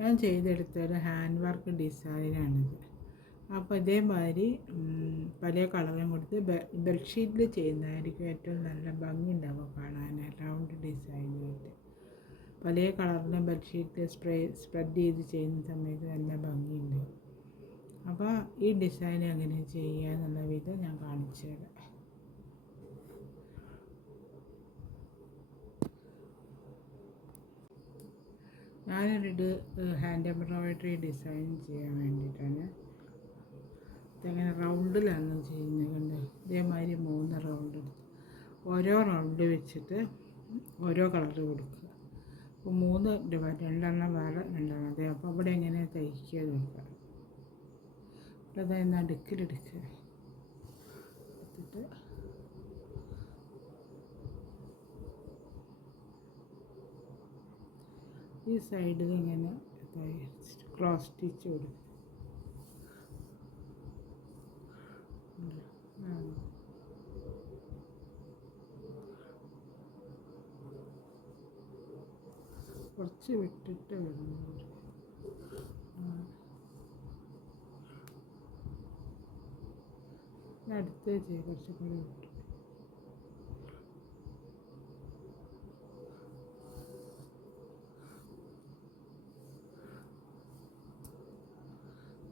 ഞാൻ ചെയ്തെടുത്തൊരു hand work ഡിസൈനാണിത്. അപ്പോൾ ഇതേമാതിരി പല കളറും കൊടുത്ത് ബെഡ്ഷീറ്റിൽ ചെയ്യുന്നതായിരിക്കും ഏറ്റവും നല്ല ഭംഗി ഉണ്ടാവുക കാണാൻ. റൗണ്ട് ഡിസൈനായിട്ട് പല കളറിലും ബെഡ്ഷീറ്റ് സ്പ്രെഡ് ചെയ്ത് ചെയ്യുന്ന സമയത്ത് നല്ല ഭംഗിയുണ്ടാവും. അപ്പോൾ ഈ ഡിസൈൻ എങ്ങനെ ചെയ്യുക എന്നുള്ള വിധം ഞാൻ കാണിച്ചു തരാം. ഞാനൊരു ഹാൻഡ് എംബ്രോയിഡറി ഡിസൈൻ ചെയ്യാൻ വേണ്ടിയിട്ടാണ്. ഇതെങ്ങനെ റൗണ്ടിലാണ് ചെയ്യുന്നത് കണ്ട്. ഇതേമാതിരി 3 റൗണ്ട് എടുത്ത് ഓരോ റൗണ്ട് വെച്ചിട്ട് ഓരോ കളർ കൊടുക്കുക. അപ്പോൾ 3 രണ്ടെണ്ണം വേറെ, രണ്ടെണ്ണം അതെ. അപ്പോൾ അവിടെ എങ്ങനെ തയ്ക്കുക നോക്കുക. അതായത് നടുക്കിലെടുക്കുക. എടുത്തിട്ട് ഈ സൈഡിൽ ഇങ്ങനെ ക്രോസ് സ്റ്റിച്ച് കൊടുക്കുക. കുറച്ച് വിട്ടിട്ട് വരുന്നുണ്ട്. അടുത്ത് ചെയ്ത് കുറച്ച് കൂടി വിട്ടു.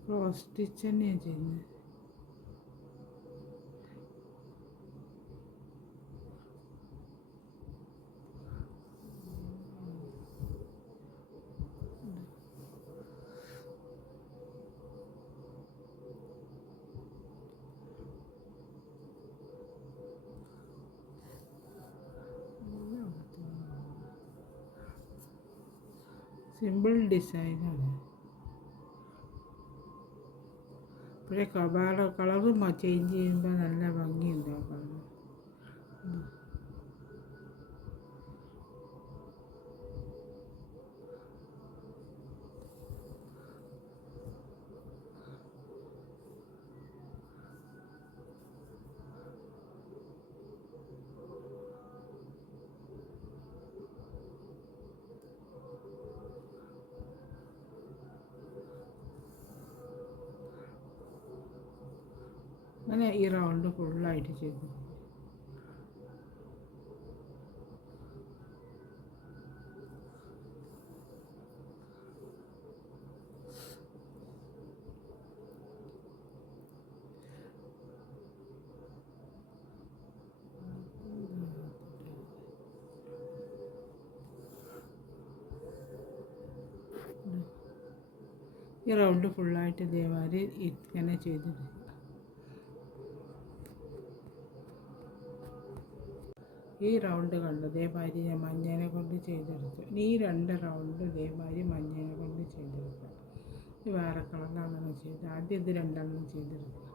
ക്രോസ് സ്റ്റിച്ച് തന്നെയാണ് ചെയ്യുന്നത്. സിമ്പിൾ ഡിസൈനാണ്. പക്ഷേ കളറ് ചേഞ്ച് ചെയ്യുമ്പോൾ നല്ല ഭംഗിയുണ്ടാവും കളർ. അങ്ങനെ ഈ റൗണ്ട് ഫുള്ളായിട്ട് ചെയ്തു. ഈ റൗണ്ട് ഫുള്ളായിട്ട് ഇതേമാതിരി ഇങ്ങനെ ചെയ്തിട്ട് ഈ റൗണ്ട് കണ്ടു. ഇതേമാതിരി ഞാൻ മഞ്ഞേനെ കൊണ്ട് ചെയ്തെടുത്തു. ഈ 2 റൗണ്ട് ഇതേമാതിരി മഞ്ഞേനെ കൊണ്ട് ചെയ്തെടുക്കുക. ഇത് വേറെ കളറിലാണ് ചെയ്ത്. ആദ്യം ഇത് 2 ചെയ്തെടുക്കുക.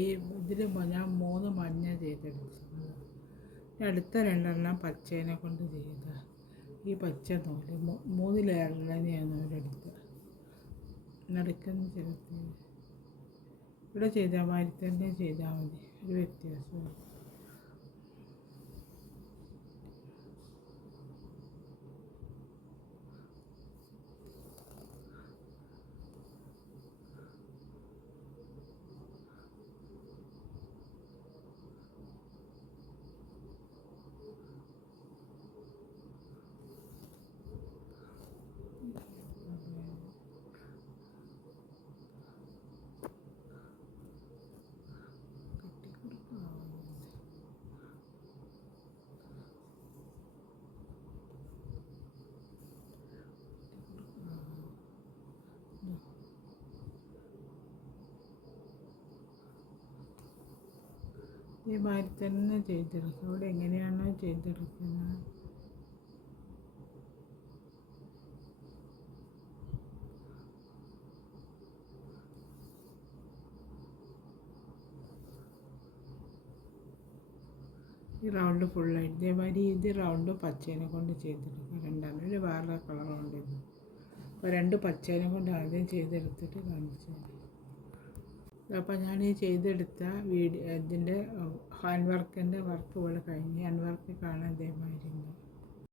ഈ ഇതിൽ ഞാൻ 3 മഞ്ഞ ചെയ്തെടുത്തു. അടുത്ത 2 പച്ചേനെ കൊണ്ട് ചെയ്ത ഈ പച്ച നൂല് 3 ലെയറിൽ തന്നെയാണ് നൂലെടുക്കുക. നടുക്കുന്ന ചേർത്ത് ഇവിടെ ചെയ്താൽ മാതിരി തന്നെ ചെയ്താൽ മതി. ഒരു വ്യത്യാസമില്ല. ഈ മാതിരി തന്നെ ചെയ്തെടുക്കുക. അവിടെ എങ്ങനെയാണോ ചെയ്തെടുക്കുന്നത് ഈ റൗണ്ട് ഫുള്ളായിട്ട് ഇതേമാതിരി ഇത് റൗണ്ട് പച്ചേനെ കൊണ്ട് ചെയ്തെടുക്കുക. 2 ഒരു വേറെ കളറുണ്ട്. ഇത് അപ്പോൾ 2 പച്ചേനെ കൊണ്ട് ആദ്യം ചെയ്തെടുത്തിട്ട് കാണിച്ചു. അപ്പോൾ ഞാൻ ഈ ചെയ്തെടുത്ത ഇതിൻ്റെ ഹാൻഡ് വർക്കിൻ്റെ വർക്ക് പോലെ കഴിഞ്ഞ് ഹാൻഡ് വർക്ക് കാണാൻ ഇതേമാതിരി ഉണ്ട്.